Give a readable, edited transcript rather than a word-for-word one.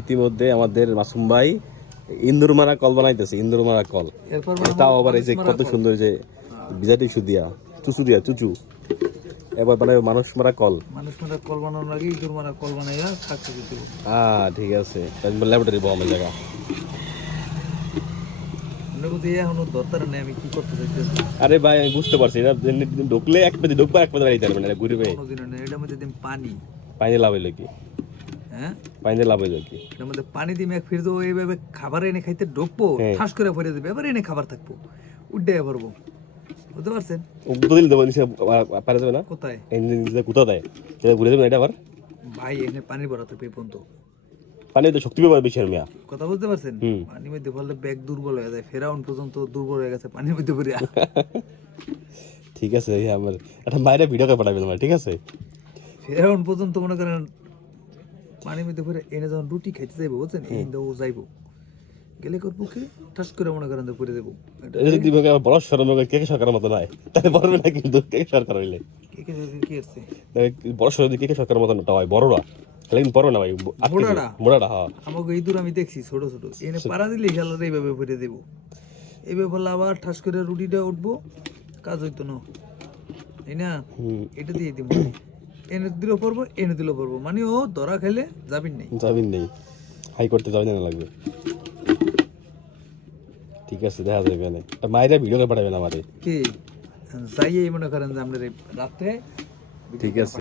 ইতিমধ্যে আমাদের মাসুম ভাই ইন্দুর মারা কল বানাইতেছে, ইন্দুর মারা কল। তাও আবার এই যে কত সুন্দর যে বিজাটি সুদিয়া চুচু দিয়া চুচু, এবার বানাবে মানুষ মারা কল। মানুষ মারা কল বানানোর আগে ইঁদুর মারা কল বানাইয়া থাকতে দিতে হবে। ঠিক আছে, ল্যাবরেটরি বম জায়গা। এখনো দরকার নেই, আমি কি করতে চাইতেছি। আরে ভাই আমি বুঝতে পারছি, এটা ঢুকলে এক পেজে ঢুকবা, এক পেজে বাড়িতে পারবে না, ঘুরবে। কোনোদিনও নেই, এটার মধ্যে দিন পানি। পানি লাভ হইলো কি? হ্যাঁ, পানি লাভ হইলো কি? এটার মধ্যে পানি দিয়ে এক ফিরে দেবো, এইভাবে খাবার এনে খাইতে ঢুকবো, ঠাস করে ভরে দেবে, এবার এনে খাবার থাকবো, উড্ডে ভরবো। বুঝতে পারছেন? দিল দেবো নিচে পারে যাবে না, কোথায় কোথাও দেয় ঘুরে দেবে না এটা আবার। ভাই এনে পানি ভরা থাকবে এই পর্যন্ত। পানি তো শক্তি পাবে বেশি মিয়া। কথা বুঝতে পারছেন? পানির মধ্যে বললে ব্যাগ দুর্বল হয়ে যায়, ফেরাউন পর্যন্ত দুর্বল হয়ে গেছে পানির মধ্যে পড়ে। ঠিক আছে, আমার একটা মায়েরা ভিডিও করে পাঠাবেন আমার, ঠিক আছে? ফেরাউন পর্যন্ত মনে করেন পানির মধ্যে পড়ে এনে যখন রুটি খাইতে যাইবো, বুঝছেন, এই ও যাইবো, গেলে করবো কি ঠাস করে মনে করেন করে দেবো। বড় সরম কে সরকারের মতো নাই, তাহলে বলবে না কিন্তু কে সরকার হইলে কি আসছে বড় সরম কে সরকারের মতো না হয়, বড়রা কিন্তু বড় না ভাই, মোড়াটা। হ্যাঁ, আমাকে ইঁদুর আমি দেখছি ছোট ছোট, এনে পাড়া দিলে খেলার এইভাবে ভরে দেবো, এইভাবে বললে আবার ঠাস করে রুটিটা উঠবো, কাজ হইতো না, তাই না? এটা দিয়ে দিব, এনে দিলেও পড়বো, এনে দিলেও পড়বো, মানে ও ধরা খেলে যাবিন নেই, হাই করতে যাবেন না লাগবে। ঠিক আছে, দেখা যাবে না, মায়েরা ভিডিও করে পাঠাবেন আমারে কি যাইয়ে মনে করেন যে আমরা রাতে। ঠিক আছে।